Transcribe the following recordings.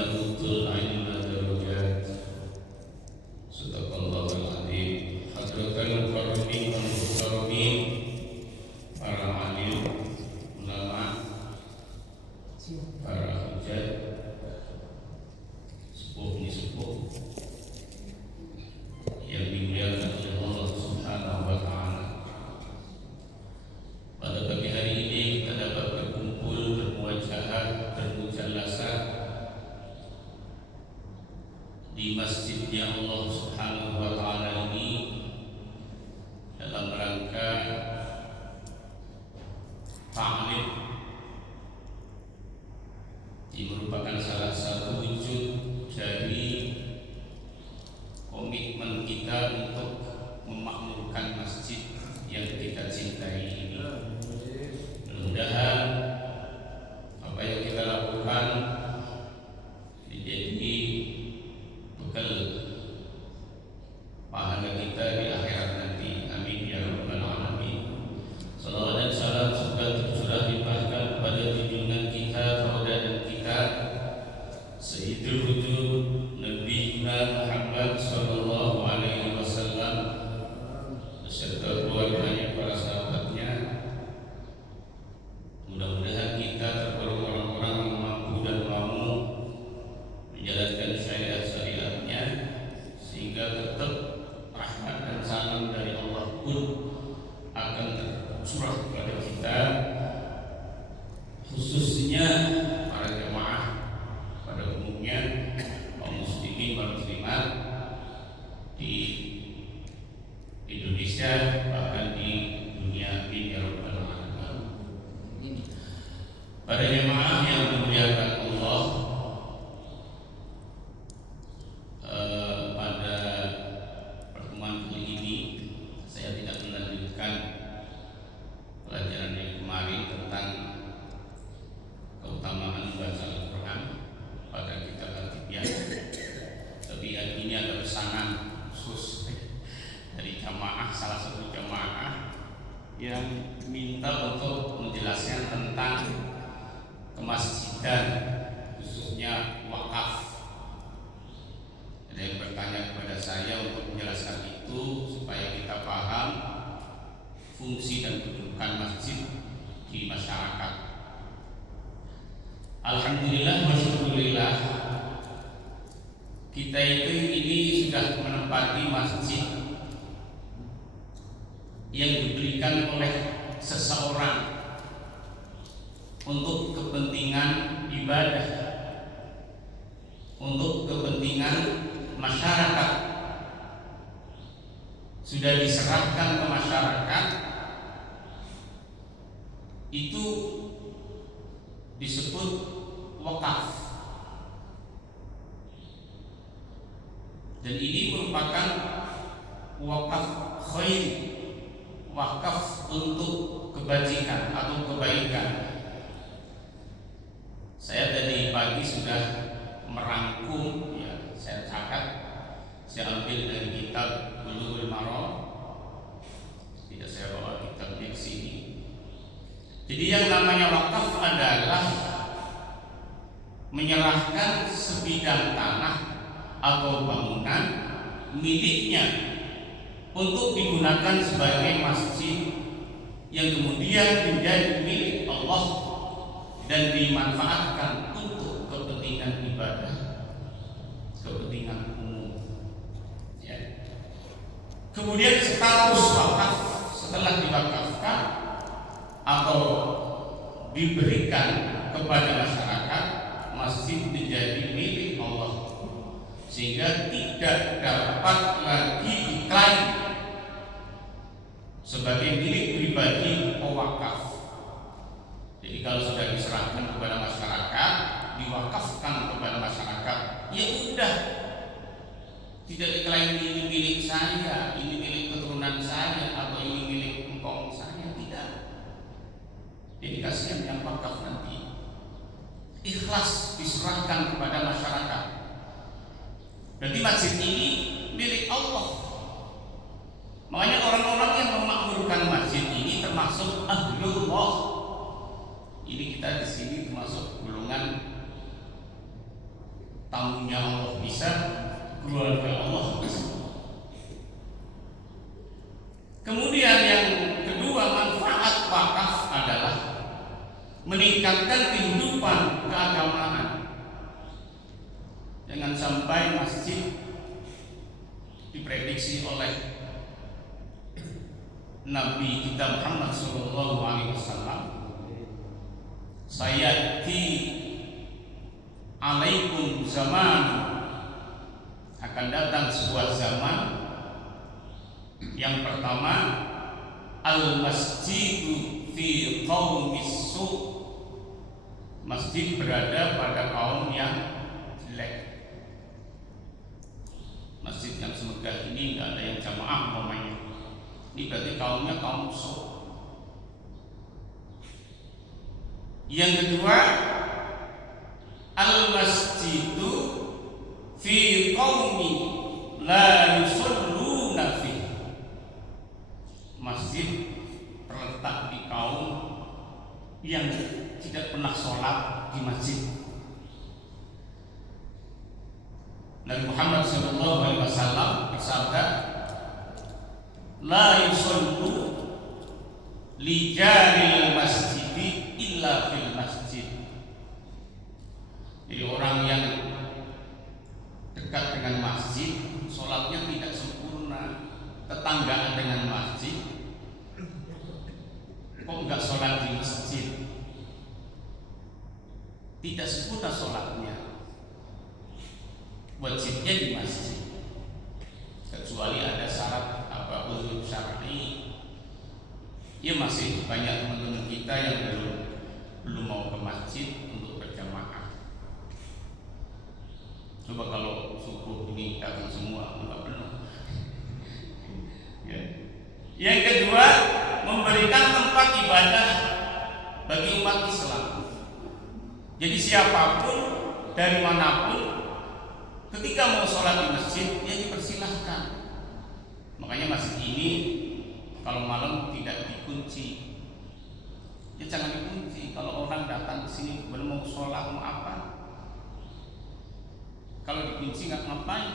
walladzina utul ilma darajat. Sadaqallahul adzim. Hadratul mukarramin wal mukarramin, para alim, ulama, para hujat, sepuh yang dimuliakan oleh Allah Subhanahu wa taala. Pada pagi hari ini kita dapat berkumpul, bermuajahat, bermujalasah di masjidnya Allah Subhanahu wa taala ini dalam rangka ta'lim. Ini merupakan salah satu wujud dari komitmen kita untuk memakmurkan masjid yang kita cintai ini. Mudah-mudahan apa yang kita lakukan menjadi bekal pahala kita di akhirat nanti. Amin ya rabbal alamin. Salawat dan salam semoga tercurah limpahkan kepada junjungan kita, tauladan kita, Sayyidul Wujud Nabi Muhammad sallallahu alaihi wasallam beserta keluarganya, para sahabatnya. Mudah-mudahan kita tergolong orang-orang yang mampu dan mau menjalankan syariat-syariatnya sehingga tetap rahmat dan salam dari Allah pun akan tercurah kepada kita, khususnya para jemaah pada umumnya, kaum muslimin dan muslimat di Indonesia bahkan di dunia. Amin ya rabbal alamin. Para jemaah yang dimuliakan Allah, pada pertemuan kali ini saya tidak melanjutkan pelajaran yang kemarin tentang keutamaan membaca Al-Quran pada kitab Al-Tibyah. Tapi ini ada pesanan khusus dari jamaah, salah satu jamaah yang minta untuk menjelaskan tentang kemasjidan, khususnya wakaf. Ada yang bertanya kepada saya untuk menjelaskan itu supaya kita paham fungsi dan kedudukan masjid di masyarakat. Alhamdulillah wa syukurillah, kita itu ini sudah menempati masjid yang diberikan oleh seseorang untuk kepentingan ibadah, untuk kepentingan masyarakat. Sudah diserahkan ke masyarakat, itu disebut wakaf. Dan ini merupakan wakaf khair, wakaf untuk kebajikan atau kebaikan. Saya tadi pagi sudah merangkum, ya, saya catat, saya ambil dari kitab Bulughul Maram. Tidak saya bawa kitabnya ke sini. Jadi yang namanya wakaf adalah menyerahkan sebidang tanah atau bangunan miliknya untuk digunakan sebagai masjid yang kemudian menjadi milik Allah dan dimanfaatkan untuk kepentingan ibadah, kepentingan umum. Ya. Kemudian status wakaf setelah diwakafkan atau diberikan kepada masyarakat, masjid menjadi milik Allah sehingga tidak dapat lagi diklaim sebagai milik pribadi pewakaf. Jadi kalau sudah diserahkan kepada masyarakat, diwakafkan kepada masyarakat, ya udah, tidak diklaim ini milik saya, ini milik keturunan saya, atau ini milik engkau saya, tidak. Jadi kasihan yang wakaf nanti. Ikhlas diserahkan kepada masyarakat. Berarti masjid ini milik Allah. Makanya orang-orang yang memakmurkan masjid ini termasuk ahlullah. Ini kita di sini termasuk golongan tamunya Allah bisa, keluarga Allah bisa. Kemudian yang kedua, manfaat wakaf adalah meningkatkan kehidupan keagamaan. Jangan sampai masjid diprediksi oleh Nabi kita Muhammad SAW, sayati alaikum zaman, akan datang sebuah zaman yang pertama, al masjidu fi qaumis su, masjid berada pada kaum yang jelek. Masjid yang semegah ini nggak ada yang jamaah umpamanya, ini berarti kaumnya kaum su. Yang kedua, al masjidu fi qaumi la yusalluna fi, masjid terletak di kaum yang tidak pernah sholat di masjid. Nabi Muhammad SAW bersabda, la yusallu li jaril masjidi illa fil masjid. Jadi orang yang dekat dengan masjid, sholatnya tidak sempurna. Tetanggaan dengan masjid, kok enggak sholat di masjid, tidak sempurna sholatnya. Wajibnya di masjid, kecuali ada syarat apa uzur syar'i. Ya masih banyak teman-teman kita yang belum mau ke masjid untuk berjamaah. Coba kalau subuh ini datang semua, enggak penuh. Ya. Yang kedua, memberikan tempat ibadah bagi umat Islam. Jadi siapapun dari manapun, ketika mau sholat di masjid, ya dipersilahkan. Makanya masjid ini kalau malam tidak dikunci. Ya jangan dikunci. Kalau orang datang ke sini belum mau sholat, mau apa? Kalau dikunci nggak ngapain?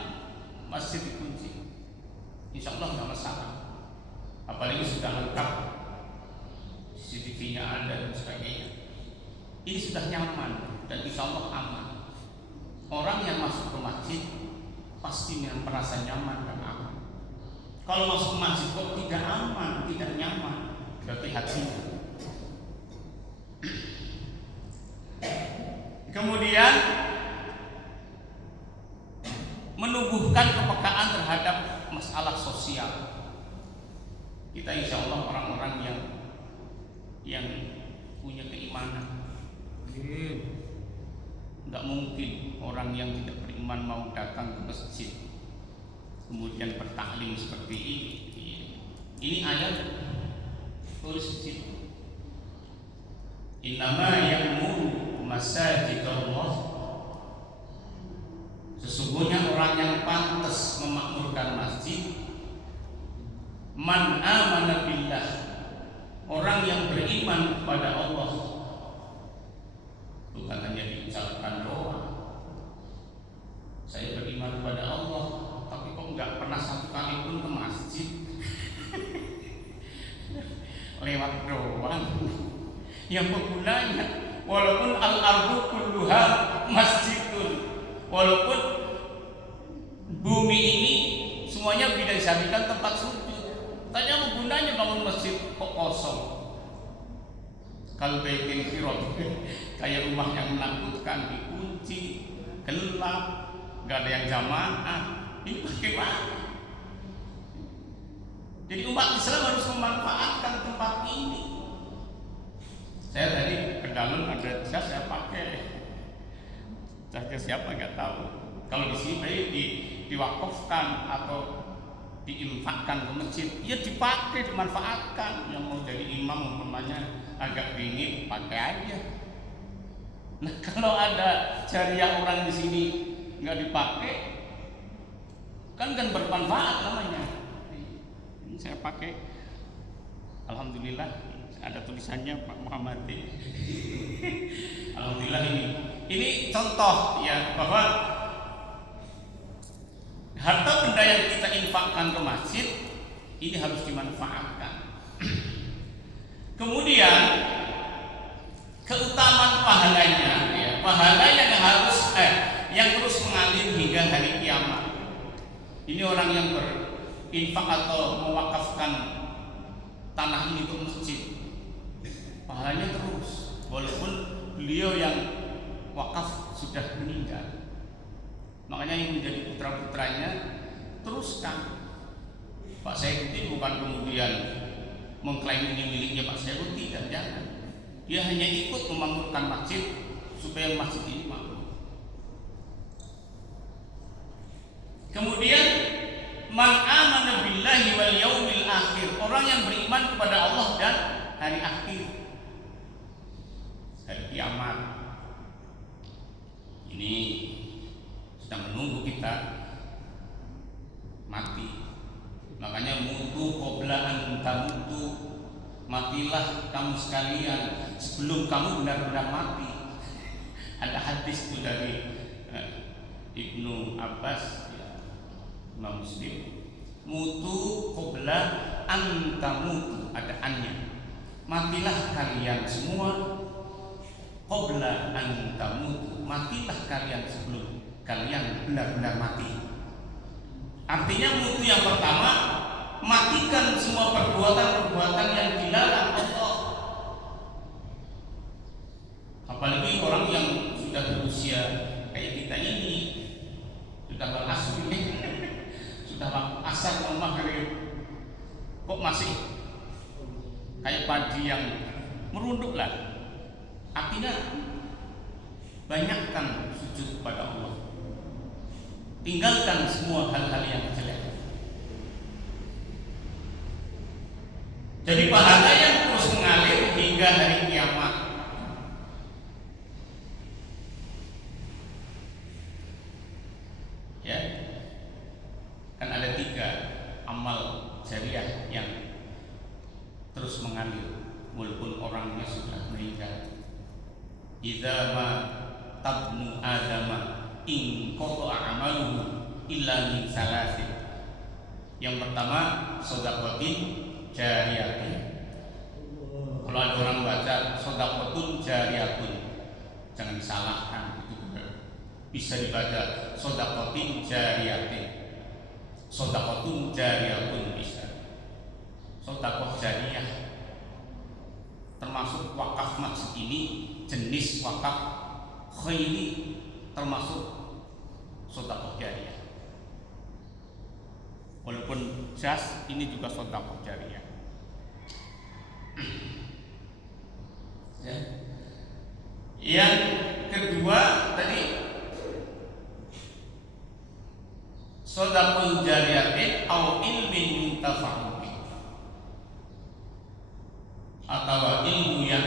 Masjid dikunci, insya Allah nggak masalah. Apalagi sudah lengkap, CCTV-nya ada dan sebagainya. Ini sudah nyaman dan insya Allah aman. Orang yang masuk ke masjid pasti merasa nyaman dan aman. Kalau masuk ke masjid kok tidak aman, tidak nyaman, berarti hatinya. Kemudian menumbuhkan kepekaan terhadap masalah sosial. Kita insya Allah orang-orang yang punya keimanan. Nggak mungkin orang yang tidak beriman mau datang ke masjid kemudian bertaklim seperti ini. Ini ayat tulis di situ. Innama ya'muru masajidallah, sesungguhnya orang yang pantas memakmurkan masjid, man amana billah, orang yang beriman kepada Allah. Bukan hanya diucapkan doa, saya beriman kepada Allah, tapi kok nggak pernah satu kali pun ke masjid, lewat doang. Yang bergunanya, walaupun al-ardu kulluha masjidun, walaupun bumi ini semuanya bisa dijadikan tempat sujud, tanya apa gunanya bangun masjid kok kosong? Kalau baitul firot, kayak rumah yang menakutkan, dikunci, gelap, nggak ada yang jamaah. Ini bagaimana? Jadi umat Islam harus memanfaatkan tempat ini. Saya tadi ke dalam ada jas saya pakai, jasnya siapa nggak tahu. Kalau di sini diwakafkan atau diinfakkan ke masjid, ya dipakai, dimanfaatkan. Yang mau jadi imam umpamanya agak dingin, pakai aja. Nah kalau ada jariah orang di sini nggak dipakai, kan bermanfaat namanya. Ini saya pakai, alhamdulillah ada tulisannya Pak Muhammad. Alhamdulillah ini contoh ya bahwa wakafkan ke masjid, ini harus dimanfaatkan. Kemudian keutamaan pahalanya, ya, pahalanya yang harus yang terus mengalir hingga hari kiamat. Ini orang yang berinfak atau mewakafkan tanah ini untuk masjid, pahalanya terus walaupun beliau yang wakaf sudah meninggal. Makanya yang menjadi putra-putranya teruskan. Pak Saifuddin bukan kemudian mengklaim ini miliknya Pak Saifuddin, tidak, jangan. Dia hanya ikut memakmurkan masjid supaya masjid ini makmur. Kemudian man amana billahi wal yaumil akhir, orang yang beriman kepada Allah dan hari akhir, hari kiamat. Ini sedang menunggu kita mati. Makanya mutu qabla an tamutu, matilah kamu sekalian sebelum kamu benar-benar mati. Ada hadis itu dari Ibnu Abbas, ya, Imam Muslim. Mutu qabla an tamutu, ada annya. Matilah kalian semua qabla an tamutu, matilah kalian sebelum kalian benar-benar mati. Artinya mutu yang pertama, matikan semua perbuatan-perbuatan yang dilarang Allah. Apalagi orang yang sudah berusia kayak kita ini, sudah berasri, sudah asar dan maghrib, kok masih kayak padi yang merunduk lah. Artinya banyakkan sujud kepada Allah, tinggalkan semua hal-hal yang jelek. Jadi pahala yang terus mengalir hingga hari kiamat. Ya, kan ada 3 amal jariah yang terus mengalir walaupun orangnya sudah meninggal. Idza ma tabnu adama in qata'a amaluhu illa min salasin. Yang pertama sedaqatin jariyatun. Kalau ada orang baca sedaqatun jariyatun, jangan disalahkan, itu bisa dibaca sedaqatin jariyatin, sedaqatun jariyatun bisa. Sedaqah jariyah termasuk wakaf masjid ini, jenis wakaf khairi termasuk sedekah jariyah. Walaupun jas ini juga sedekah jariyah. Ya. Yang kedua tadi sedekah jariyatin au ilmin yuntafa'u bih, atau ilmu yang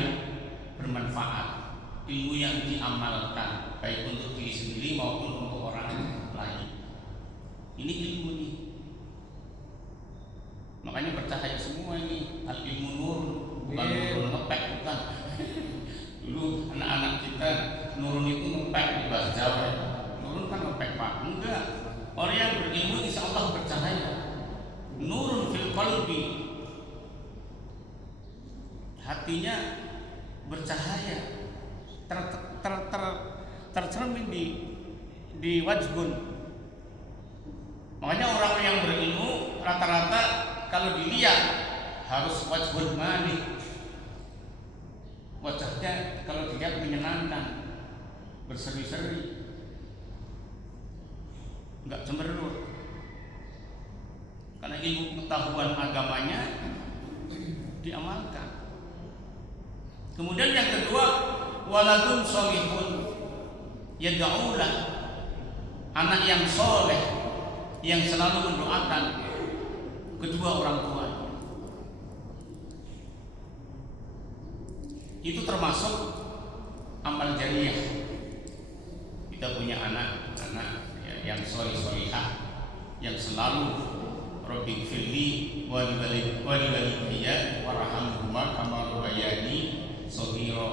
bermanfaat, ilmu yang diamalkan baik untuk diri sendiri maupun untuk orang lain. Ini ilmu nih. Makanya percaya semua ini al ilmu nur, bukan nurun ngepek, bukan. Dulu anak-anak kita nurun itu ngepek di bahasa Jawa. Nurun kan ngepek Pak, enggak. Orang yang berilmu insya Allah bercahaya. Nurun fil qalbi, hatinya bercahaya, tercermin di wajhun. Makanya orang yang berilmu rata-rata kalau dilihat harus wajhun manik, wajahnya kalau dilihat menyenangkan, berseri-seri, enggak cemberut, karena ilmu pengetahuan agamanya diamalkan. Kemudian yang kedua, waladun sholihun yad'ulah, anak yang soleh yang selalu mendoakan kedua orang tuanya. Itu termasuk amal jariyah. Kita punya anak-anak yang soleh-solihah yang selalu Rabbi firli wa li walidayya warhamhuma kama rabbayani shaghira.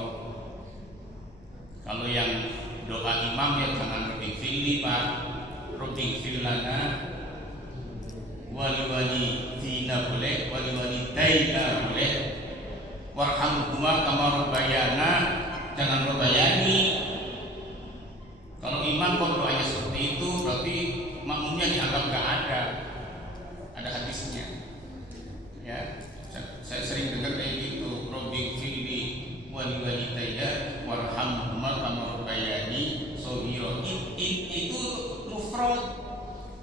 Kalau yang doa imam ya jangan Rabbi firli Pak, Rabbi fir lana wali tina boleh, wali daina boleh, warhamhuma kama rabbayana, jangan rabbayani. Kalau imam kok doanya seperti itu, berarti makmumnya dianggap nggak ada hadisnya. Ya, saya sering dengar kayak gitu, Robbi fili wali daina warhamhuma kama rabbayani shaghira. Itu mufrad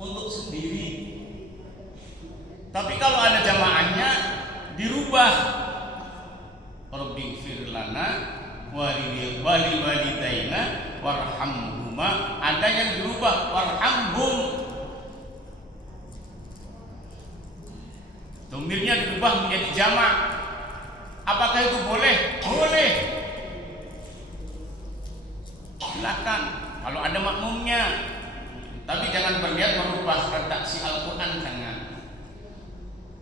untuk sendiri. Tapi kalau ada jamaahnya dirubah, Rabbi ighfir lana walidaina warhamhuma, ada yang dirubah warhamhum, domirnya dirubah menjadi jamak. Apakah itu boleh? Boleh, silakan kalau ada makmumnya. Tapi jangan berniat merubah redaksi Al-Quran, jangan.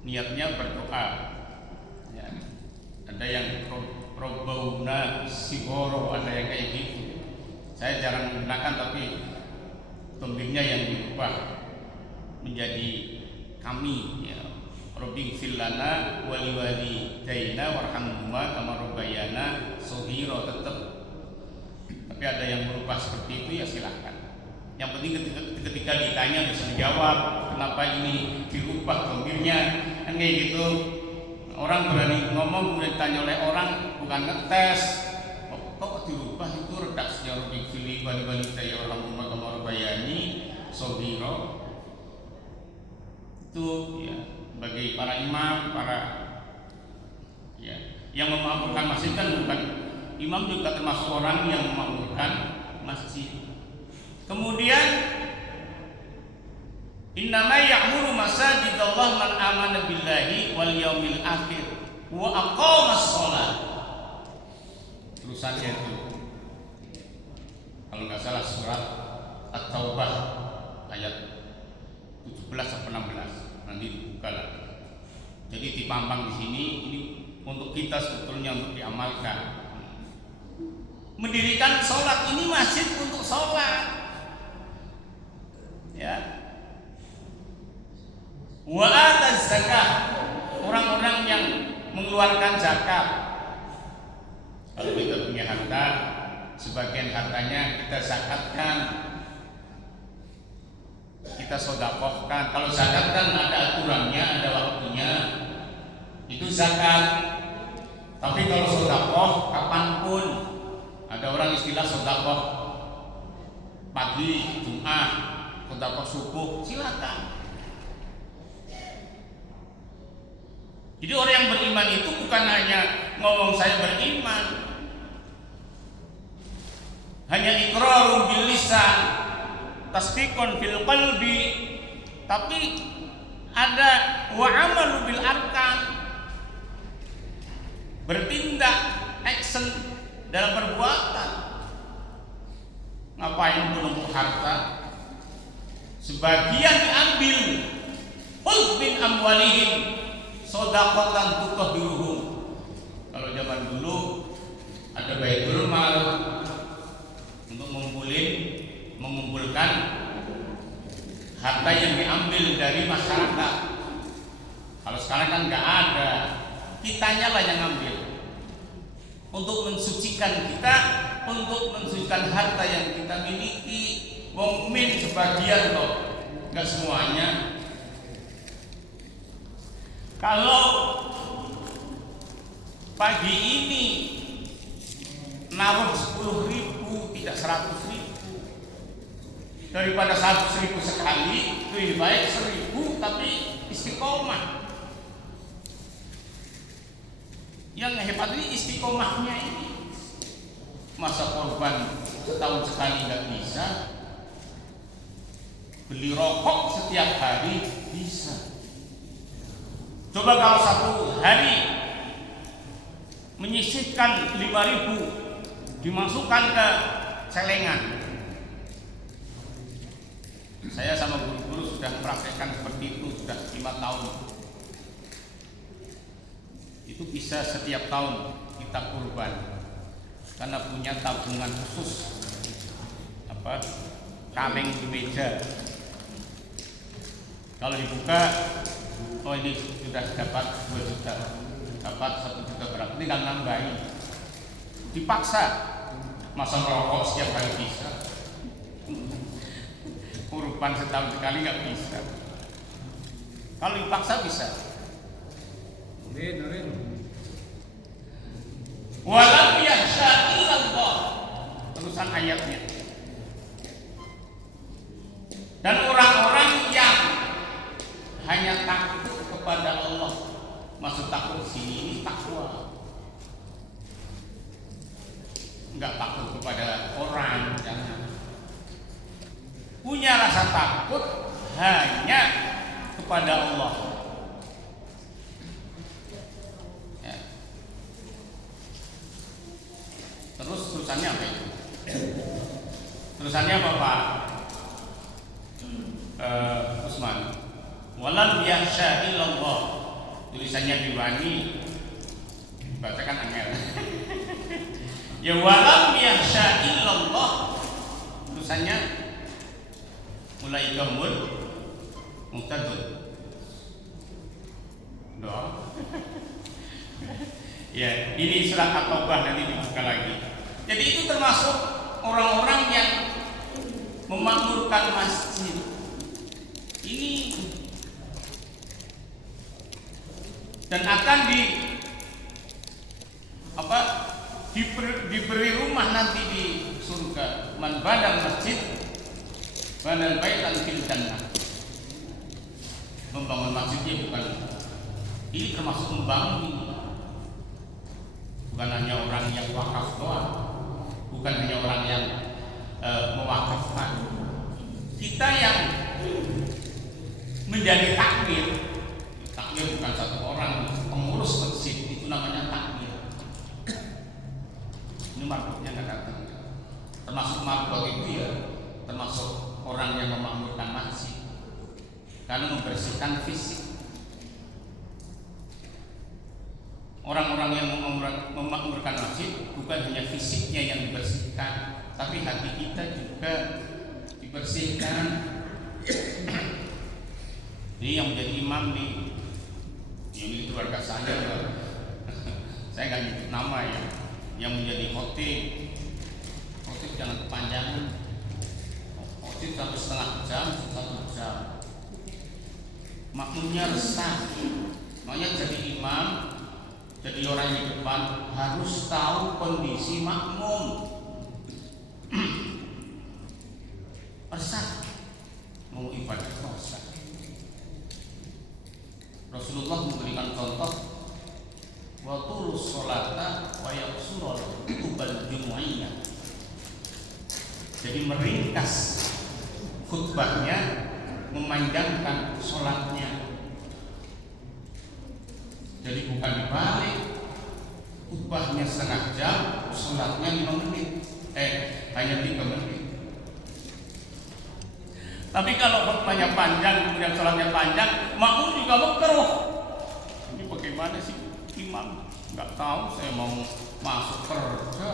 Niatnya berdoa. Ya. Ada yang Robbauna Sigoro, ada yang kayak gitu. Saya jarang menggunakan, tapi domirnya yang dirubah menjadi kami. Ya. Rabbi ighfir lana walidaina warhamhuma kama rabbayana shaghira, tetap. Tapi ada yang berubah seperti itu, ya silahkan. Yang penting ketika ditanya bisa menjawab, kenapa ini dirubah domirnya, kan kayak gitu. Orang berani ngomong kemudian ditanya oleh orang, bukan ngetes. Kok dirubah itu redaksinya Rabbi ighfir walidaina warhamhuma kama rabbayani shaghira. Itu ya bagi para imam, para ya yang memakmurkan masjid, kan bukan imam juga termasuk orang yang memakmurkan masjid. Kemudian innama ya'muru masajidallah man amana billahi wal yaumil akhir wa aqamas shalah. Terusannya itu kalau nggak salah surat At-Taubah ayat 17 sampai 16. Nanti dibuka lah. Jadi dipampang di sini, ini untuk kita sebetulnya untuk diamalkan. Mendirikan sholat ini masjid untuk sholat. Ya. Wa ataz zakah, orang-orang yang mengeluarkan zakat. Kalau kita punya harta, sebagian hartanya kita zakatkan, kita sedekahkan. Kalau zakat kan ada aturannya, ada waktunya, itu zakat. Tapi kalau sedekah kapanpun, ada orang istilah sedekah pagi Jumat, sedekah subuh, silakan. Jadi orang yang beriman itu bukan hanya ngomong saya beriman, hanya iqrarun bil lisan, tasdiqun fil qalbi, tapi ada wa amalu bil arkan, bertindak, action dalam perbuatan. Ngapain menumpuk harta? Sebagian diambil, khudh min amwalihim shadaqatan tutahhiruhum. Kalau zaman dulu ada baitul mal untuk mengumpulkan harta yang diambil dari masyarakat. Kalau sekarang kan nggak ada, kitanya lah yang ngambil untuk mensucikan kita, untuk mensucikan harta yang kita miliki. Mukmin sebagian loh, nggak semuanya. Kalau pagi ini naruh 10.000 tidak 100.000, daripada 100.000 sekali, lebih baik 1.000 tapi istiqomah. Yang hebat ini istiqomahnya ini. Masa korban setahun sekali nggak bisa, beli rokok setiap hari bisa. Coba kalau satu hari menyisihkan 5.000 dimasukkan ke celengan. Saya sama guru-guru sudah mempraktekkan seperti itu sudah 5 tahun. Itu bisa setiap tahun kita kurban karena punya tabungan khusus, kaleng di meja. Kalau dibuka, oh ini sudah dapat 2 juta, dapat 1 juta berapa, tinggal nambahin. Dipaksa, masa merokok setiap hari bisa? Urupan setahun sekali nggak bisa. Kalau dipaksa bisa. Walam yakhsha illallah. Terusan ayatnya. Dan orang-orang yang hanya takut kepada Allah, maksud takut sini ini takwa. Enggak takut kepada orang, jangan. Punya rasa takut hanya kepada Allah. Ya. Terus terusannya apa itu? Terusannya apa Pak Usman? Walam yakhsha illallah. Tulisannya diwani, bacakan angel. Ya walam yakhsha illallah. Tulisannya mulai gamul muktadun. Doa. Ya, ini surat At-Taubah, nanti dibuka lagi. Jadi itu termasuk orang-orang yang memakmurkan masjid. Ini dan akan diberi rumah nanti di surga. Man banal masjid banal baitan fil jannah. Membangun masjidnya bukan, ini termasuk membangun ini. Bukan hanya orang yang wakaf doang, bukan hanya orang yang mewakafkan. Kita yang menjadi takmir bukan satu orang, pengurus masjid itu namanya takmir. Ini marbotnya nggak datang. Termasuk marbot itu ya, termasuk orang yang memakmurkan masjid, karena membersihkan fisik. Orang-orang yang memakmurkan masjid bukan hanya fisiknya yang dibersihkan, tapi hati kita juga dibersihkan. Ini yang menjadi imam nih, ini keluarga saya, saya nggak nyebut nama ya. Yang menjadi khotib jangan kepanjangan. Khotib sampai setengah jam, 1 jam. Makmumnya resah. Makanya jadi imam, jadi orang yang di depan harus tahu kondisi makmum. Resah, mau ibadah resah. Rasulullah memberikan contoh, wa tulus sholata wa yaqsurul khutbal jumu'iyah. Jadi meringkas khutbahnya, memanjangkan sholatnya. Jadi bukan dibalik, khutbahnya setengah jam, sholatnya 5 menit, hanya 3 menit. Tapi kalau khutbahnya panjang, kemudian sholatnya panjang, makmum juga makruh. Ini bagaimana sih imam? Nggak tahu, saya mau masuk kerja.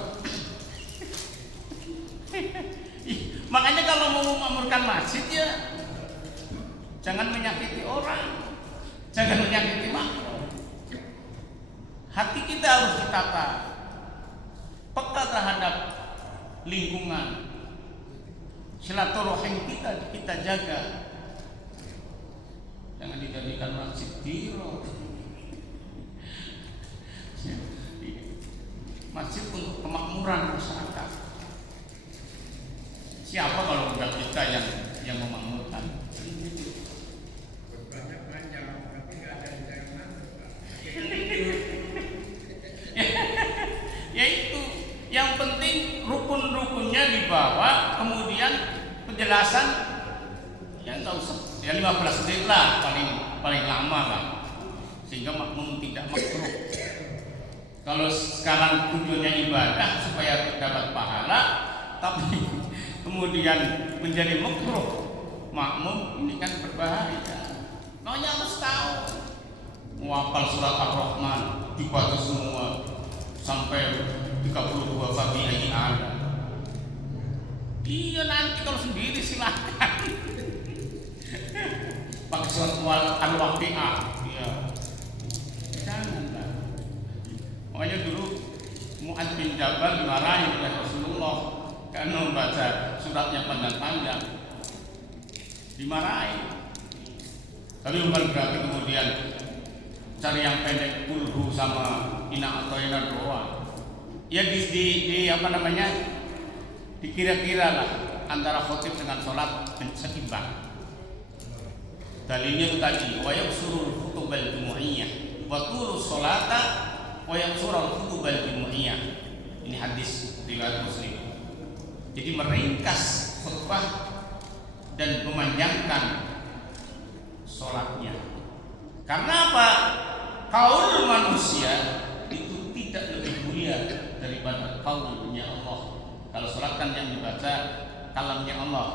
Makanya kalau mau memakmurkan masjid ya, jangan menyakiti orang, jangan menyakiti makmum. Hati kita harus ditata, peka terhadap lingkungan. Silaturahim kita jaga. Jangan dijadikan masjid biro. Masjid untuk kemakmuran masyarakat. Siapa kalau bukan kita yang memakmurkan? Banyak panjang, tapi nggak ada yang mana. Ya itu, yang penting rukun-rukunnya dibawa, kemudian penjelasan ya nggak usah, ya 15 menit lah paling lama lah, sehingga makmum tidak makruh. Kalau sekarang tujuannya ibadah supaya dapat pahala, tapi kemudian menjadi makruh, makmum ini kan berbahaya. Makanya harus tahu, menghafal surat Ar-Rahman dibaca semua sampai 32 fabi ayyi ala. Iya, nanti kalau sendiri silakan pakai surat al-waqi'ah. Ya. Janganlah. Makanya dulu Mu'adz bin Jabal dimarahi oleh Rasulullah karena membaca suratnya panjang-panjang. Dimarahi. Tapi bukan berarti kemudian cari yang pendek kulhu sama ina atau ina doang. Ya di apa namanya? Dikira-kira lah antara khotib dengan sholat seimbang. Dalilnya itu tadi wa yaksurul khutubal jumu'iyah wa turus sholata wa yaksurul khutubal jumu'iyah. Ini hadis riwayat Muslim. Jadi meringkas khutbah dan memanjangkan sholatnya. Karena apa? Kaul manusia itu tidak lebih mulia daripada kaulnya Allah. Kalau sholat kan yang dibaca kalamnya Allah,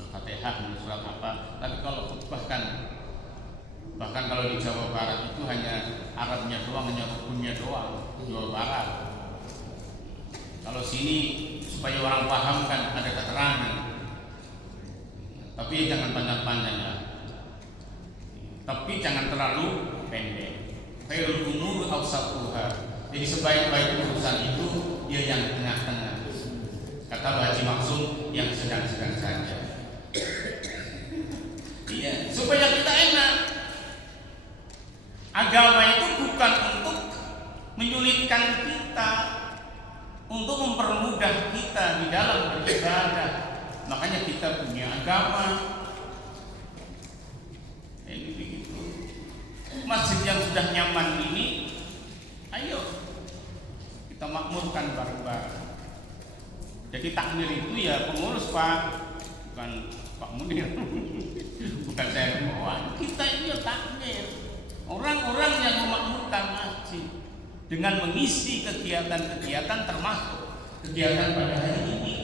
Al-Fatihah, surat apa. Tapi kalau khutbah kan, bahkan kalau di Jawa Barat itu hanya Arabnya doang, hanya rukunnya doang, Jawa Barat. Kalau sini supaya orang paham kan ada keterangan. Tapi jangan panjang-panjang ya. Tapi jangan terlalu pendek. Khairul umur awsatuha. Jadi sebaik-baik urusan itu dia yang tengah-tengah. Kata Pak Haji Maksum yang sedang-sedang saja. Iya, supaya kita enak. Agama itu bukan untuk menyulitkan kita, untuk mempermudah kita di dalam beribadah. Makanya kita punya agama. Ini begitu. Masjid yang sudah nyaman ini, ayo kita makmurkan bareng-bareng. Jadi takmir itu ya pengurus Pak, bukan Pak Munir, bukan saya kemauan. Kita ini ya takmir, orang-orang yang memakmurkan masjid dengan mengisi kegiatan-kegiatan termasuk kegiatan pada hari ini.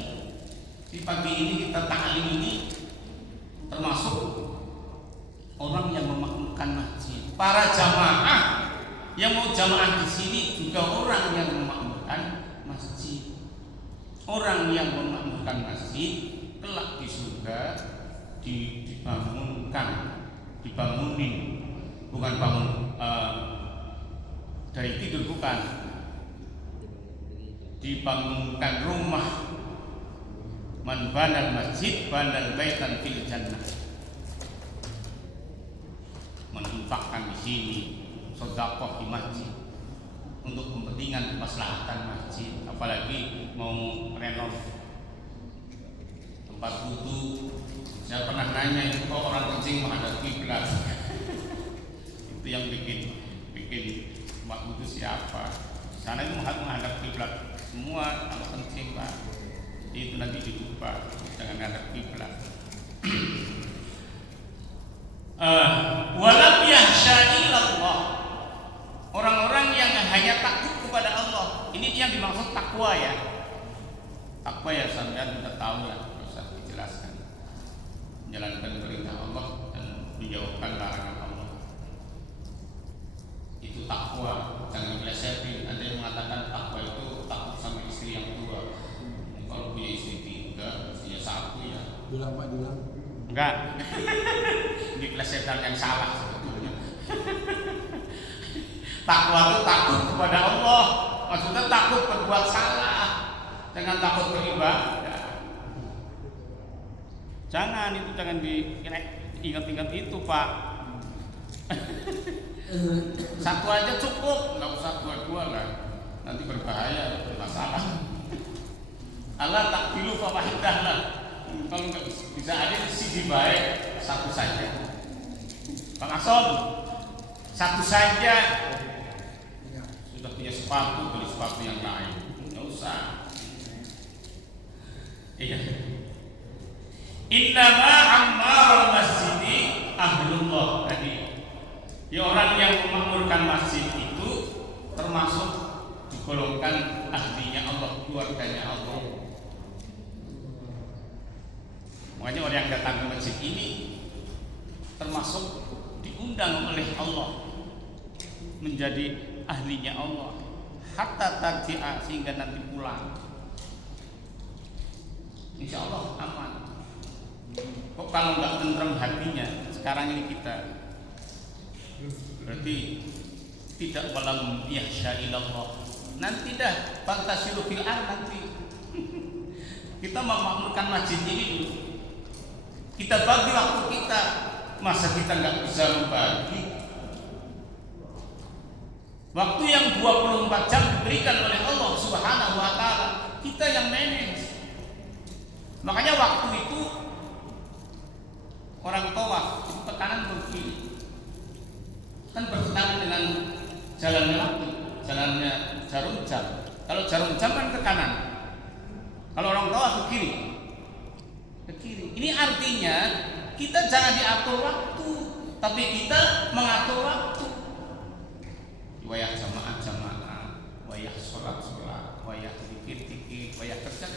Di pagi ini kita ta'lim ini termasuk orang yang memakmurkan masjid. Para jamaah yang mau jamaah di sini juga orang yang memakmurkan masjid. Orang yang memakmurkan masjid kelak di surga dibangunin, bukan bangun dari tidur, bukan, dibangunkan rumah. Man banal masjid banal baitan fil jannah. Menginfakkan di sini sedekah di masjid untuk kepentingan kemaslahatan masjid, apalagi mau renov tempat wudu. Saya pernah nanya itu kok orang kencing menghadap kiblat. Itu yang bikin tempat wudu siapa? Sana itu menghadap kiblat semua kalau kencing Pak. Itu nanti diubah dengan menghadap kiblat. Walam yakhsha illallah. Orang-orang yang hanya takut kepada Allah. Ini yang dimaksud takwa ya. Takwa ya sampean sudah tahu ya, tidak usah dijelaskan. Menjalankan perintah Allah dan menjauhkan larangan Allah. Itu takwa. Jangan dilesetin. Ada yang mengatakan takwa itu takut sama istri yang dua. Kalau punya istri tiga, istrinya satu ya. Dulang Pak, dulang. Enggak. Ini plesetan yang salah sebetulnya. Takwa itu takut kepada Allah. Maksudnya takut berbuat salah. Jangan takut beribadah. Jangan itu, jangan diingat-ingat itu Pak. Satu aja cukup, nggak usah dua-dua lah. Nanti berbahaya, masalah. Allah takbilu fawahidah lah. Kalau nggak bisa ada sisi baik, satu saja. Bang Asom, satu saja. Sudah punya sepatu, beli sepatu yang lain, nggak usah. Iya. Innama ammar masjidi ahlullah. Tadi ya, orang yang memakmurkan masjid itu termasuk digolongkan ahlinya Allah, keluarganya Allah. Makanya orang yang datang ke masjid ini termasuk diundang oleh Allah menjadi ahlinya Allah, hatta tarji'a, sehingga nanti pulang. Insya Allah aman. Kok kalau nggak tentrem hatinya, sekarang ini kita berarti tidak walam yahsya ilallah. Nanti dah fantasiru fil ard nanti. Kita memakmurkan masjid ini dulu. Kita bagi waktu kita. Masa kita nggak bisa membagi waktu yang 24 jam diberikan oleh Allah Subhanahu wa taala, kita yang manage. Makanya waktu itu orang tawaf itu ke kanan ke kiri. Kan bertentangan dengan jalannya waktu, jalannya jarum jam. Kalau jarum jam kan ke kanan. Kalau orang tawaf ke kiri. Ke kiri. Ini artinya kita jangan diatur waktu, tapi kita mengatur waktu. Wayah jamaah, wayah sholat, wayah zikir, wayah kerja.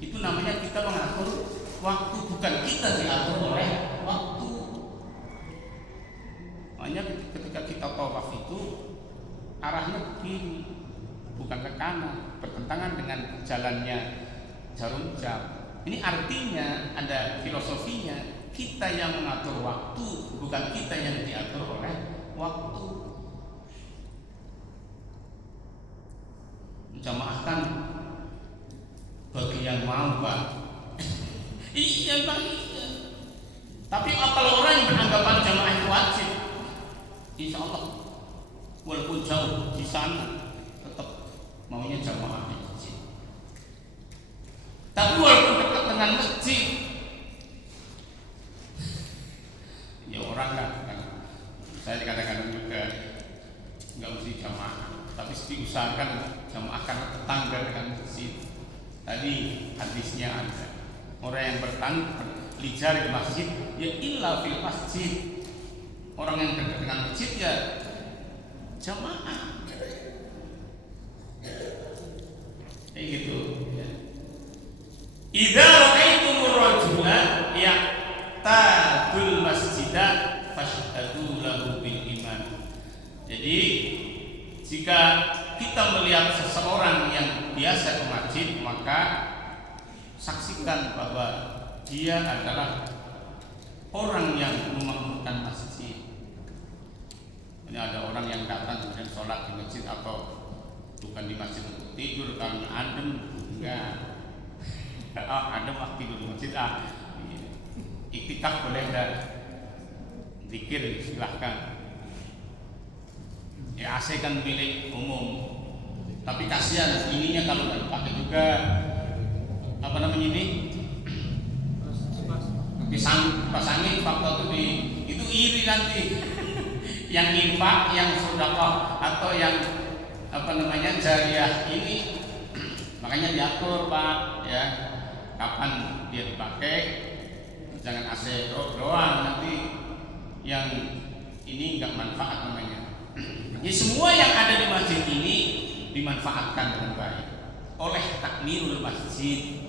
Itu namanya kita mengatur waktu, bukan kita diatur oleh waktu. Makanya ketika kita tawaf itu arahnya ke kiri, bukan ke kanan, bertentangan dengan jalannya jarum jam. Ini artinya ada filosofinya, kita yang mengatur waktu, bukan kita yang diatur oleh waktu. Menjamaahkan bagi yang mau, Pak. Iya, Pak. Iya. Tapi kalau orang yang beranggapan jamaah itu wajib, insya Allah walaupun jauh di sana tetap maunya jamaah di masjid. Tapi walaupun dekat dengan masjid, ya orang kan saya kadang-kadang juga nggak mesti jamaah, tapi diusahakan jamaah karena tetangga dengan masjid. Tadi hadisnya ada orang yang berlijar di masjid, ya illa fil masjid. Orang yang dekat dengan masjid ya jamaah. Kayak gitu. Ya. Idza ra'aitumur rajula ya'tadul masjida fashhadu lahu bil iman. Jadi jika kita melihat seseorang yang biasa ke masjid, maka saksikan bahwa dia adalah orang yang memakmurkan masjid. Ini ada orang yang datang kemudian sholat di masjid atau bukan di masjid untuk tidur karena adem, enggak. Adem tidur di masjid, iktikaf boleh dan zikir silahkan. Ya AC kan milik umum, tapi kasihan ininya kalau nggak dipakai juga apa namanya ini pasangin faktor itu iri nanti. Yang infak, yang sedekah atau yang apa namanya jariah ini, makanya diatur Pak ya, kapan dia dipakai, jangan AC doang nanti yang ini nggak manfaat namanya. Jadi semua yang ada di masjid ini dimanfaatkan dengan baik oleh takmirul masjid.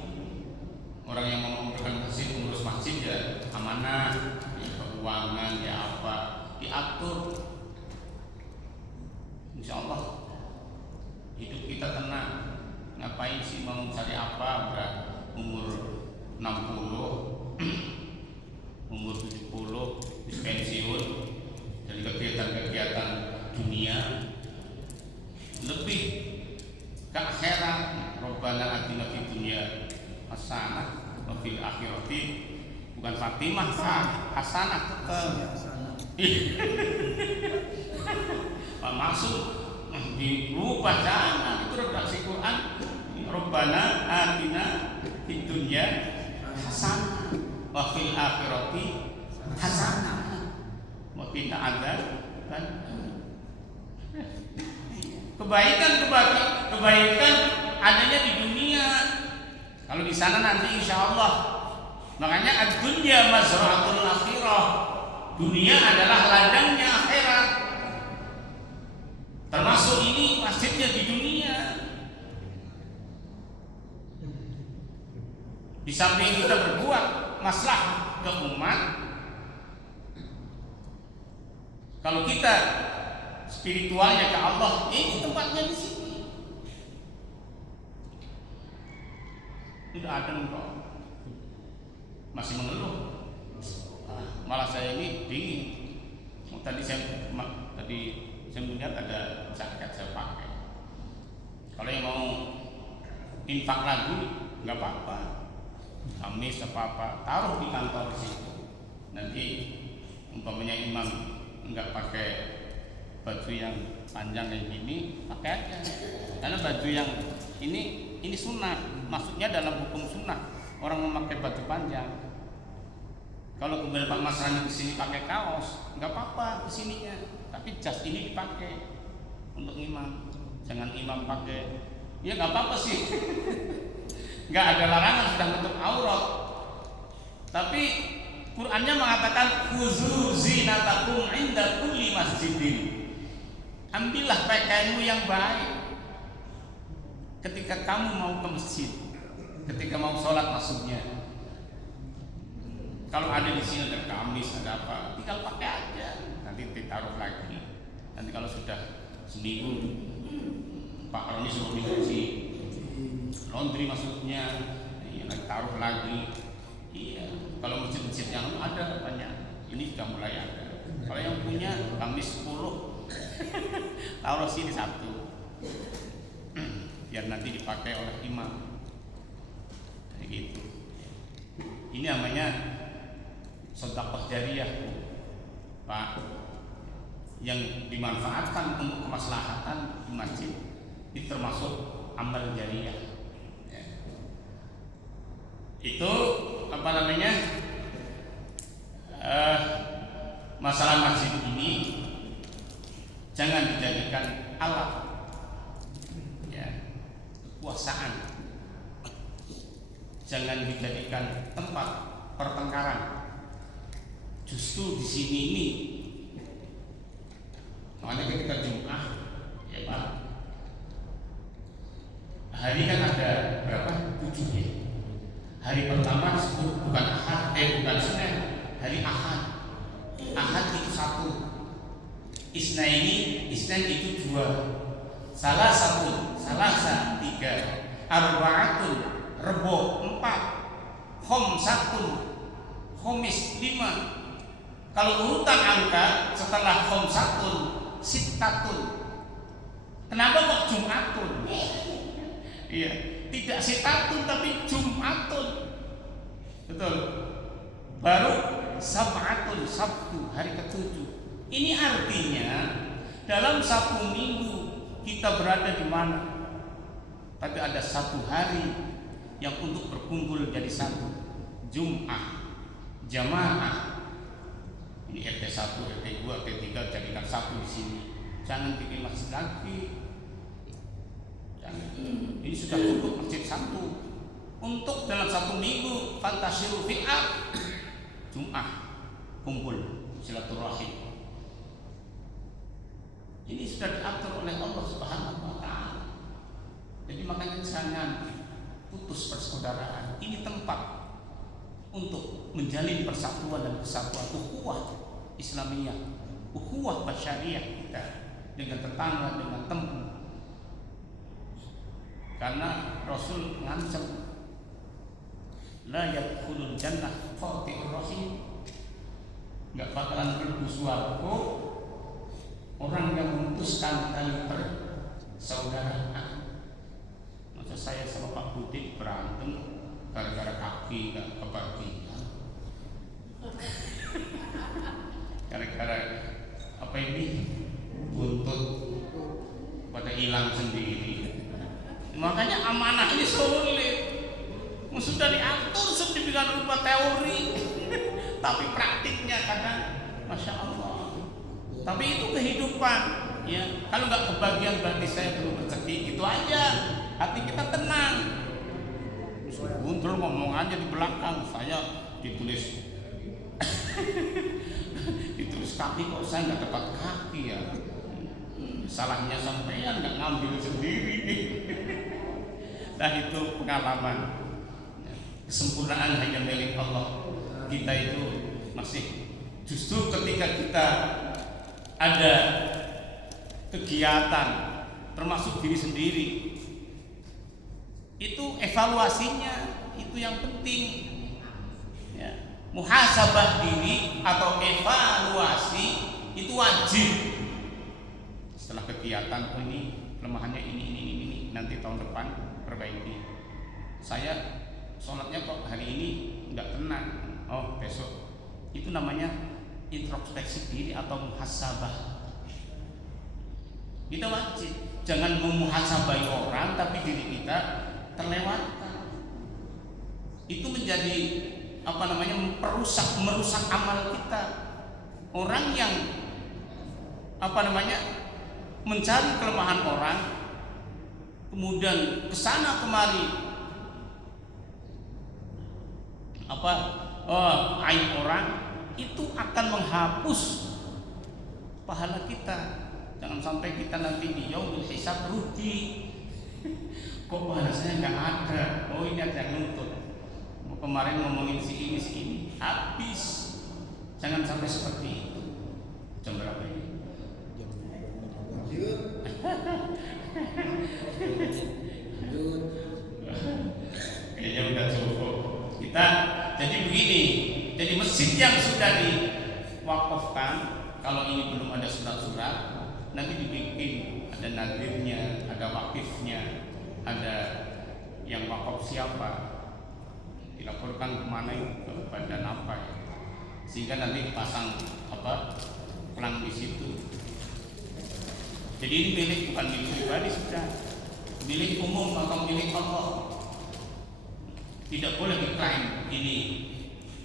Orang yang mengumpulkan masjid, mengurus masjid ya amanah, ya keuangan, ya apa diatur. Insya Allah hidup kita tenang. Ngapain sih mau cari apa? Udah umur 60, umur 70, bis pensiun dari kegiatan-kegiatan dunia, lebih ke akhirat. Rabbana atina fid dunya hasanah wa fil akhirati, bukan Fatimah, hasanah tetap. Maksud dirubah, jangan. Itu redaksi Quran. Rabbana atina fid dunya hasanah wa fil akhirati hasanah wa qina adzaban. Kebaikan adanya di dunia. Kalau di sana nanti insya Allah. Makanya ad-dunya mazra'atul akhirah. Dunia adalah ladangnya akhirat. Termasuk ini masjidnya di dunia. Di samping kita berbuat maslahah ke umat, kalau kita spiritualnya ke Allah, ini tempatnya di sini. Udah adem kok, masih mengeluh. tadi saya melihat ada jaket saya pakai. Kalau yang mau infak lagi nggak apa-apa, gamis apa taruh di kantor di situ. Nanti umpamanya imam nggak pakai baju yang panjang kayak gini, pakai aja. Karena baju yang ini sunnah, maksudnya dalam hukum sunnah orang memakai baju panjang. Kalau kemudian Pak Masrani kesini pakai kaos, nggak apa-apa kesininya, tapi jas ini dipakai untuk imam. Jangan imam pakai, ya nggak apa-apa sih, nggak ada larangan, sudah menutup aurat. Tapi Qurannya mengatakan khuzu zinatakum inda kulli masjidin. Ambillah pakaianmu yang baik ketika kamu mau ke masjid, ketika mau sholat maksudnya. Kalau ada di sini ada gamis, ada apa, tinggal pakai aja. Nanti ditaruh lagi. Nanti kalau sudah seminggu, Pak Roni suruh dicuci, laundry maksudnya, ya, nanti taruh lagi. Iya. Kalau masjid-masjid yang ada banyak, ini sudah mulai ada. Kalau yang punya gamis 10, taruh sini 1, biar nanti dipakai oleh imam. Kayak gitu. Ini namanya sedekah jariyah, Pak, yang dimanfaatkan untuk kemaslahatan di masjid. Itu termasuk amal jariyah. Ya. Itu apa namanya? Masalah masjid ini jangan dijadikan alat ya kekuasaan, jangan dijadikan tempat pertengkaran. Justru di sini ini, makanya ketika Jumat, ya Pak, hari kan ada berapa? 7 ya. Hari pertama disebut bukan Ahad, bukan Senin, hari Ahad. Ahad itu 1, Isnain itu 2, Salasun, Salasa 3, Arba'atun, Rebo 4, Khomsatun, Khomis 5. Kalau urutan angka setelah Khomsatun, Sittatun. Kenapa kok Jumatun? Iya, tidak Sittatun tapi Jumatun. Betul. Baru Sab'atun, Sabtu, hari ke-7. Ini artinya dalam 1 minggu kita berada di mana? Tapi ada 1 hari yang untuk berkumpul jadi 1. Jum'ah, jamaah. Ini RT 1, RT 2, RT 3 jadikan 1 di sini. Jangan bikin masjid lagi. Jangan. Ini sudah cukup masjid 1. Untuk dalam 1 minggu fantasiru fil ardh. Jum'ah kumpul silaturahim. Ini sudah diatur oleh Allah Subhanahu wa taala. Jadi makanya jangan putus persaudaraan. Ini tempat untuk menjalin persatuan dan kesatuan, ukhuwah Islamiyah, ukhuwah basyariah kita dengan tetangga, dengan teman. Karena Rasul mengancam la yadkhulul jannah qati'ur rahim, enggak bakalan mlebu swarga orang yang memutuskan tali persaudaraan. Masa saya sama Pak Budi berantem gara-gara kaki nggak kebagian, gara-gara apa ini buntut pada hilang sendiri. Makanya amanah ini sulit. Sudah diatur sedemikian rupa teori, tapi praktiknya kadang masya Allah. Tapi itu kehidupan, ya. Kalau nggak kebagian berarti saya belum rezeki, gitu aja. Hati kita tenang. Guntur ngomong aja di belakang, saya ditulis kaki, kok saya nggak dapat kaki ya. Salahnya sampean nggak ngambil sendiri. Nah itu pengalaman. Kesempurnaan hanya milik Allah. Kita itu masih justru ketika kita ada kegiatan termasuk diri sendiri, itu evaluasinya itu yang penting ya. Muhasabah diri atau evaluasi itu wajib. Setelah kegiatan, oh ini kelemahannya ini, nanti tahun depan perbaiki. Saya sholatnya kok hari ini nggak tenang, oh besok. Itu namanya introspeksi diri atau muhasabah. Kita wajib, jangan memuhasabai orang tapi diri kita terlewatkan. Itu menjadi merusak amal kita. Orang yang mencari kelemahan orang, kemudian kesana kemari aib orang, itu akan menghapus pahala kita. Jangan sampai kita nanti di yaumul hisab rugi. Kok pahala saya nggak ada? Oh ini ada yang nuntut. Kemarin ngomongin si ini habis. Jangan sampai seperti itu. Jam berapa ini? Kayaknya udah cukup. Kita jadi begini. Jadi masjid yang sudah diwakafkan, kalau ini belum ada surat-surat, nanti dibikin ada nadirnya, ada wakifnya, ada yang wakaf siapa, dilaporkan kemana itu, ke badan apa ya, sehingga nanti dipasang pelang di situ. Jadi ini milik, bukan milik pribadi, sudah milik umum atau milik Allah. Tidak boleh diklaim ini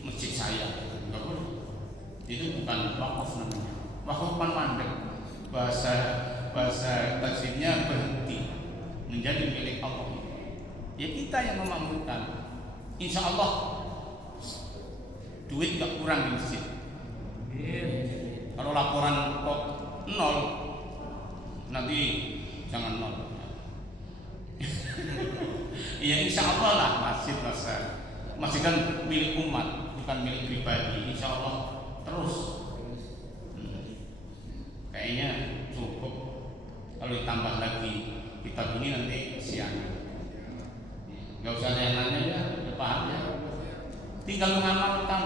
masjid saya, nggak boleh. Itu bukan wakaf namanya. Wakaf mandek, bahasa tafsirnya berhenti, menjadi milik Allah. Ya kita yang memakmurkan. Insya Allah duit nggak kurang di masjid. Kalau laporan kok 0, nanti jangan 0. Ya insya Allah lah masjid kan milik umat, bukan milik pribadi. Insya Allah terus. Kayaknya cukup. Kalau ditambah lagi kitab ini nanti siang. Gak usah ada yang nanya ya, udah paham ya. Tinggal mengamalkan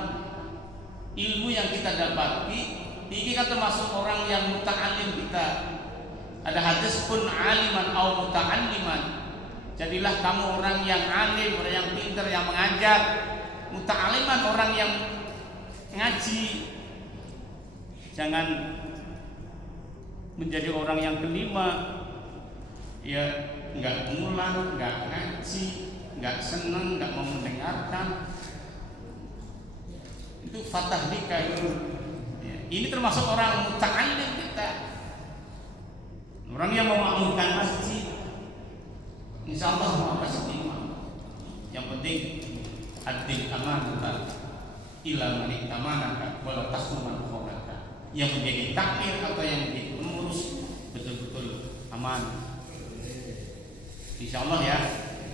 ilmu yang kita dapati. Ini kan termasuk orang yang muta'alim kita. Ada hadis pun aliman au muta'alliman. Jadilah kamu orang yang alim, orang yang pintar, yang mengajar. Muta'aliman, orang yang ngaji. Jangan menjadi orang yang kelima, ya nggak ngulang, nggak ngaji, nggak senang, nggak mau mendengarkan. Itu fatah nikah itu. Ya, ini termasuk orang muta'alim kita, orang yang memakmurkan masjid. Insya Allah mau kasih imam. Yang penting adil amanah ila man itamanaka wala tahkuman khawlaka. Yang menjadi takmir atau yang menjadi pengurus betul-betul aman. Insya Allah ya.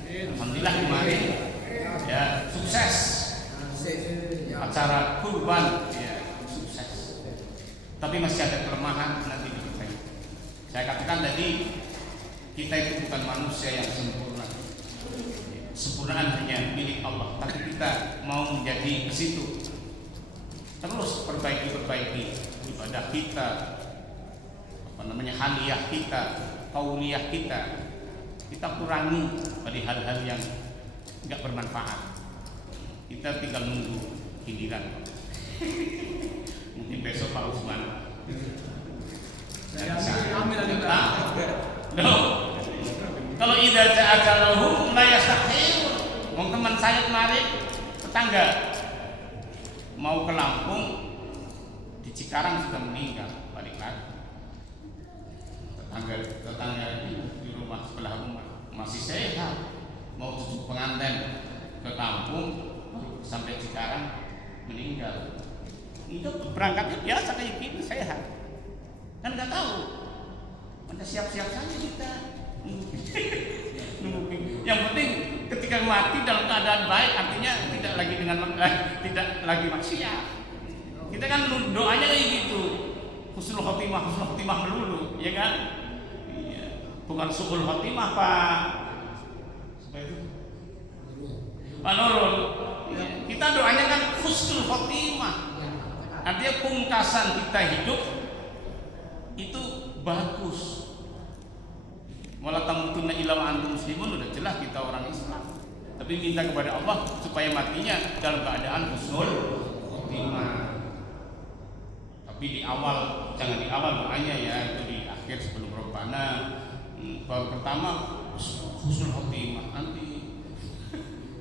Alhamdulillah kemarin ya sukses. Acara kurban ya sukses. Tapi masih ada kelemahan nanti kita. Saya katakan tadi, kita itu bukan manusia yang sempurna. Sempurnaan hanya milik Allah. Tapi kita mau menjadi ke situ. Terus perbaiki ibadah kita, haliyah kita, qauliyah kita. Kita kurangi dari hal-hal yang enggak bermanfaat. Kita tinggal nunggu giliran. Mungkin besok Pak Usman. Kalau idza ja'akalahum la yastakhirun. Wong teman saya kemarin tetangga mau ke Lampung, di Cikarang sudah meninggal, balik lagi. Tetangga di rumah sebelah rumah masih sehat, mau tujuh pengantin ke kampung sampai Cikarang meninggal. Itu berangkatnya biasa kayak gini, sehat. Kan nggak tahu, mana siap-siap saja kita. Yang penting ketika mati dalam keadaan baik, artinya tidak lagi maksiat. Kita kan doanya kayak gitu, husnul khotimah melulu, ya kan? Iya. Bukan su'ul khotimah Pak. Supaya itu Pak Nurul. Ya. Kita doanya kan husnul khotimah. Artinya pungkasan kita hidup itu bagus. Wala tamutunna illa wa antum muslimun, udah jelas kita orang Islam. Tapi minta kepada Allah supaya matinya dalam keadaan husnul khotimah. Tapi di awal, jangan di awal doanya ya, itu di akhir sebelum Rabbana. Baru pertama husnul khotimah, nanti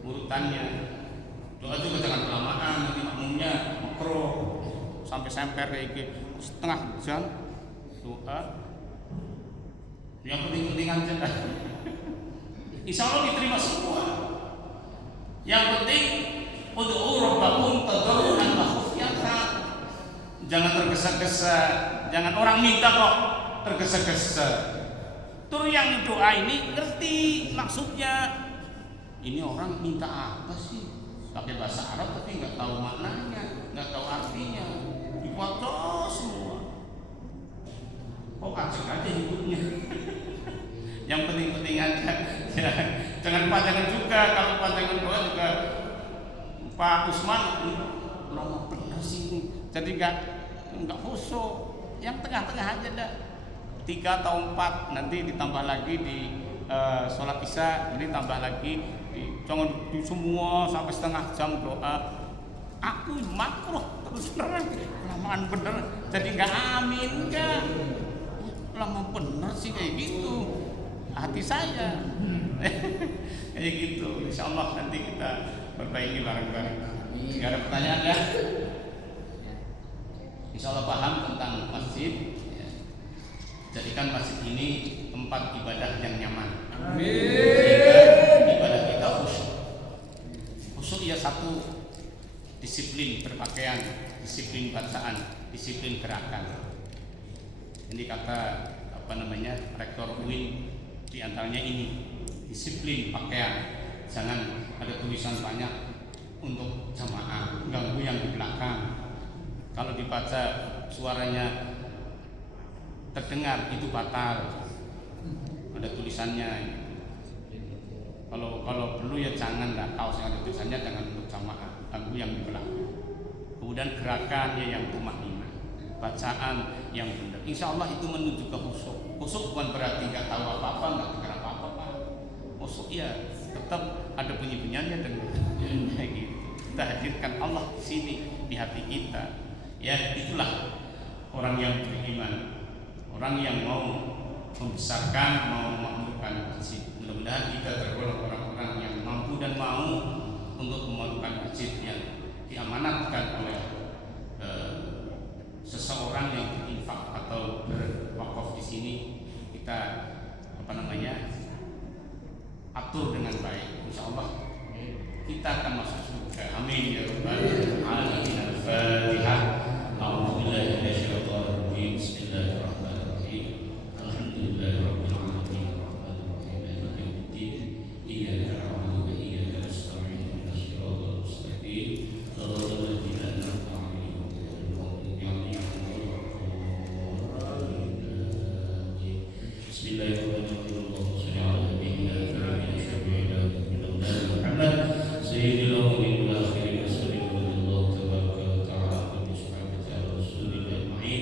urutannya. Doa juga jangan kelamaan, nanti makmumnya makruh sampai semper kayak gitu, setengah jam doa. Yang penting-penting aja kan. Insya Allah diterima semua. Yang penting ud'u rabbakum tadarruan wa khufyatan. Jangan tergesa-gesa, jangan orang minta kok tergesa-gesa. Terus yang doa ini ngerti maksudnya. Ini orang minta apa sih? Pakai bahasa Arab tapi nggak tahu maknanya, nggak tahu artinya. Dibaca semua. Kok acak aja hidupnya. Yang penting-penting aja. Ya, jangan panjangan juga. Kalau panjangan doa juga Pak Usman lama bener sih ini. Jadi nggak khusyuk. Yang tengah-tengah aja dah. 3 atau 4 nanti ditambah lagi di sholat isya, ini tambah lagi jangan di semua sampai setengah jam doa. Aku makruh terus terang kelamaan bener. Jadi nggak amin kan? Lama bener sih kayak gitu. Hati saya kayak gitu. Insya Allah nanti kita perbaiki bareng-bareng. Gak ada pertanyaan ya? Insya Allah paham tentang masjid. Jadikan masjid ini tempat ibadah yang nyaman. Ibadah kita khusyuk. Khusyuk ya satu, disiplin berpakaian, disiplin bacaan, disiplin gerakan. Ini kata Rektor UIN di antaranya ini, disiplin pakaian. Jangan ada tulisan banyak untuk jamaah, ganggu yang di belakang. Kalau dibaca suaranya terdengar itu batal. Ada tulisannya. Kalau perlu ya jangan lah. Kalau ada tulisannya jangan untuk jamaah, ganggu yang di belakang. Kemudian gerakannya yang tumaninah, bacaan yang benar. Insya Allah itu menuju ke khusyuk. Khusyuk bukan berarti nggak tahu apa-apa, nggak dengar apa-apa, Pak. Khusyuk ya tetap ada bunyi-bunyiannya dan kayak gitu. Kita hadirkan Allah di sini di hati kita. Ya itulah orang yang beriman, orang yang mau membesarkan, mau memakmurkan masjid. Mudah-mudahan kita tergolong orang-orang yang mampu dan mau untuk memakmurkan masjid yang diamanatkan oleh seseorang yang berinfak atau berwakaf di sini. Kita atur dengan baik. Insya Allah kita akan masuk surga. Amin ya rabbal alamin. Al-Fatihah. A'udzubillahi minasyaitonir rajim. Bismillahirrahmanirrahim. Alhamdulillahirabbil alamin. Arrahmanirrahim. Maliki yaumiddin. Iyyaka na'budu wa iyyaka nasta'in. Ihdinas siratal mustaqim. Shiratal ladzina an'amta 'alaihim ghairil maghdubi 'alaihim waladdallin. Bismillahirrahmanirrahim. Allahumma shalli 'ala nabiyyina Muhammad sayyidil awwalin wal akhirin. Sallallahu tabaraka wa ta'ala wa sahabati rasulillah ajma'in.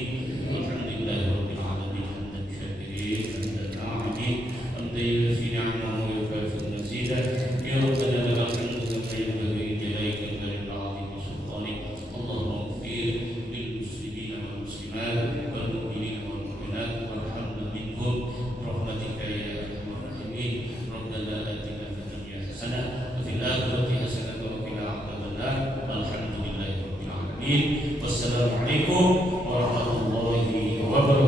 Alhamdulillahirabbil alamin. Hamdan syakirin hamdan na'amin hamdan yufi ni'amahu wa yukafi mazidah. Ya rabbana lakal hamdu kama yanbaghi li jalalika wal 'azimi sultanik. Allahumma ighfir lil muslimina wal muslimat wal mu'minina wal mu'minat warhamna minhum rahmatika ya arhamar rahimin. Rabbana atina fid dunya hasanah wa fil akhirati hasanah wa qina adzabannar. Alhamdulillahirabbil alamin. Wassalamualaikum warahmatullahi wabarakatuh.